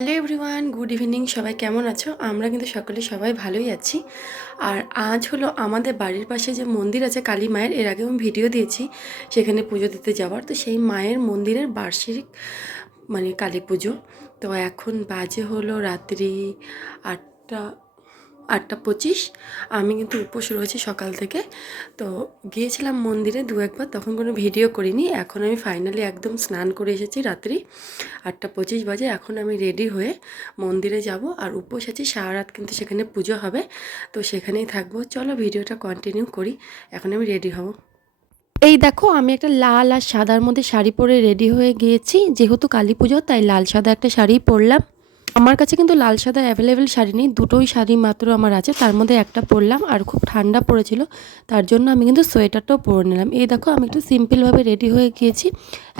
Hello everyone, good evening. সবাই কেমন আছো? আমরা কিন্তু সকলে সবাই ভালোই আছি। আর আজ হলো আমাদের বাড়ির পাশে যে মন্দির আছে কালী মায়ের, এর আগে আমি ভিডিও দিয়েছি সেখানে পুজো দিতে যাওয়ার। তো সেই মায়ের মন্দিরের বার্ষিক কালী পুজো। তো এখন বাজে হলো রাত্রি 8টা 8:25। আমি কিন্তু উপোস রয়েছি সকাল থেকে। তো গিয়েছিলাম মন্দিরে একবার, তখন কোনো ভিডিও করিনি। এখন আমি ফাইনালি একদম স্নান করে এসেছি। রাত্রি 8:25 বাজে। এখন আমি রেডি হয়ে মন্দিরে যাব, আর উপোস আছি সারা রাত, কিন্তু সেখানে পুজো হবে, তো সেখানেই থাকবো। চলো ভিডিওটা কন্টিনিউ করি। এখন আমি রেডি হব। এই দেখো, আমি একটা লাল আর সাদার মধ্যে শাড়ি পরে রেডি হয়ে গিয়েছি। যেহেতু কালী পুজো, তাই লাল সাদা একটা শাড়ি পরলাম। আমার কাছে কিন্তু লাল সাদা অ্যাভেলেবেল শাড়ি নেই, দুটোই শাড়ি মাত্র আমার আছে। তার মধ্যে একটা পরলাম, আর খুব ঠান্ডা পড়েছিল, তার জন্য আমি কিন্তু সোয়েটারটাও পরে নিলাম। এই দেখো, আমি একটু সিম্পলভাবে রেডি হয়ে গিয়েছি।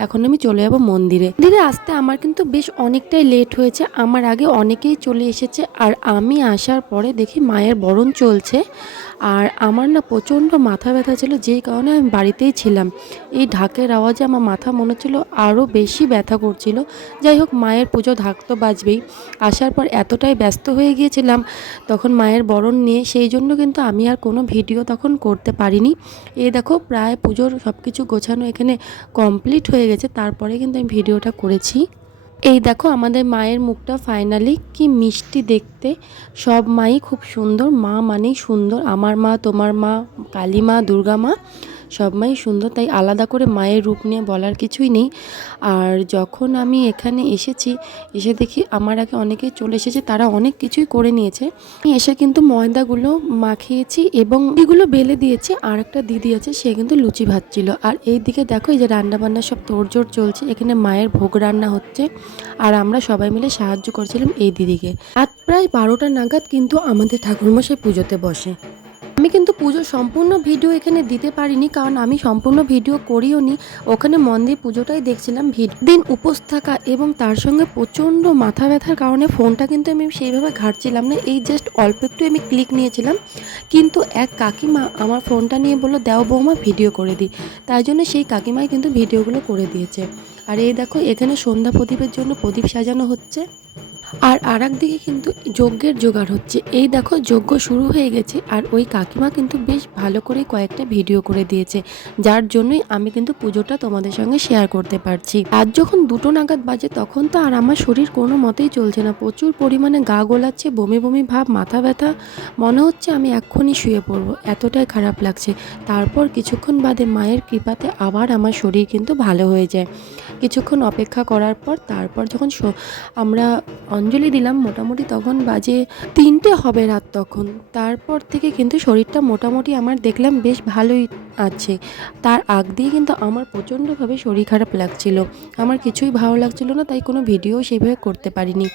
এখন আমি চলে যাব মন্দিরে। মন্দিরে আসতে আমার কিন্তু বেশ অনেকটাই লেট হয়েছে। আমার আগে অনেকেই চলে এসেছে, আর আমি আসার পরে দেখি মায়ের বরণ চলছে। আর আমার না প্রচণ্ড মাথা ব্যথা ছিল, যেই কারণে আমি বাড়িতেই ছিলাম। এই ঢাকের আওয়াজে আমার মাথা মনে হচ্ছিল আরও বেশি ব্যথা করছিল। যাই হোক, মায়ের পুজো ঢাক তো বাজবেই। আসার পর এতটাই ব্যস্ত হয়ে গিয়েছিলাম তখন মায়ের বরণ নিয়ে, সেই জন্য কিন্তু আমি আর কোনো ভিডিও তখন করতে পারিনি। এই দেখো, প্রায় পুজোর সব কিছু গোছানো এখানে কমপ্লিট হয়ে গেছে, তারপরে কিন্তু আমি ভিডিওটা করেছি। এই দেখো, আমাদের মায়ের মুখটা ফাইনালি কি মিষ্টি দেখতে। সব মাই খুব সুন্দর, মা মানেই সুন্দর। আমার মা, তোমার মা, কালী মা, দুর্গা মা, সব মাই সুন্দর, তাই আলাদা করে মায়ের রূপ নিয়ে বলার কিছুই নেই। আর যখন আমি এখানে এসেছি, এসে দেখি আমার আগে অনেকেই চলে এসেছে, তারা অনেক কিছুই করে নিয়েছে। আমি এসে কিন্তু ময়দাগুলো মাখিয়েছি এবং এগুলো বেলে দিয়েছি। আর একটা দিদি আছে, সে কিন্তু লুচি ভাজছিল। আর এই দিকে দেখো, এই যে রান্নাবান্না সব তোড়জোড় চলছে, এখানে মায়ের ভোগ রান্না হচ্ছে, আর আমরা সবাই মিলে সাহায্য করছিলাম এই দিদিকে। রাত প্রায় 12টা নাগাদ কিন্তু আমাদের ঠাকুরমশাই পুজোতে বসে। আমি কিন্তু পুজোর সম্পূর্ণ ভিডিও এখানে দিতে পারিনি, কারণ আমি সম্পূর্ণ ভিডিও করিও নি। ওখানে মন দিয়ে পুজোটাই দেখছিলাম। দিন উপোস থাকা এবং তার সঙ্গে প্রচণ্ড মাথা ব্যথার কারণে ফোনটা কিন্তু আমি সেইভাবে ঘাঁটছিলাম না। এই জাস্ট অল্প একটু আমি ক্লিক নিয়েছিলাম, কিন্তু এক কাকিমা আমার ফোনটা নিয়ে বললো, দেও বৌমা ভিডিও করে দিই। তাই জন্য সেই কাকিমাই কিন্তু ভিডিওগুলো করে দিয়েছে। আর এই দেখো, এখানে সন্ধ্যা প্রদীপের জন্য প্রদীপ সাজানো হচ্ছে। আর একদিকে কিন্তু যজ্ঞের জোগাড় হচ্ছে। এই দেখো, যজ্ঞ শুরু হয়ে গেছে, আর ওই কাকিমা কিন্তু বেশ ভালো করে কয়েকটা ভিডিও করে দিয়েছে, যার জন্যই আমি কিন্তু পুজোটা তোমাদের সঙ্গে শেয়ার করতে পারছি। আজ যখন 2টো নাগাদ বাজে, তখন তো আর আমার শরীর কোনো মতেই চলছে না। প্রচুর পরিমাণে গা গোলাচ্ছে, বমি বমি ভাব, মাথা ব্যথা, মনে হচ্ছে আমি এক্ষুনি শুয়ে পড়বো, এতটাই খারাপ লাগছে। তারপর কিছুক্ষণ বাদে মায়ের কৃপাতে আবার আমার শরীর কিন্তু ভালো হয়ে যায়। কিছুক্ষণ অপেক্ষা করার পর তারপর যখন আমরা অঞ্জলি দিলাম, মোটামুটি তখন বাজে 3টে হবে রাত তখন। তারপর থেকে কিন্তু শরীরটা মোটামুটি আমার দেখলাম বেশ ভালোই আছে। তার আগ দিয়ে কিন্তু আমার প্রচণ্ডভাবে শরীর খারাপ লাগছিল, আমার কিছুই ভালো লাগছিল না, তাই কোনো ভিডিও সেভাবে করতে পারিনি।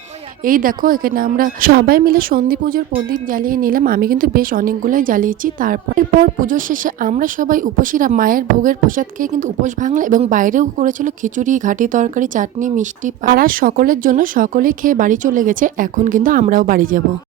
এই দেখো, এখানে আমরা সবাই মিলে সন্ধি পুজোর প্রদীপ জ্বালিয়ে নিলাম। আমি কিন্তু বেশ অনেকগুলোই জ্বালিয়েছি। এরপর পুজোর শেষে আমরা সবাই উপসীরা মায়ের ভোগের প্রসাদ খেয়ে কিন্তু উপোস ভাঙলাম, এবং বাইরেও করেছিল খিচুড়ি, ঘাটি তরকারি, চাটনি, মিষ্টি। পাড়ার সকলের জন্য সকলেই খেয়ে বাড়ি চলে গেছে। এখন কিন্তু আমরাও বাড়ি যাব।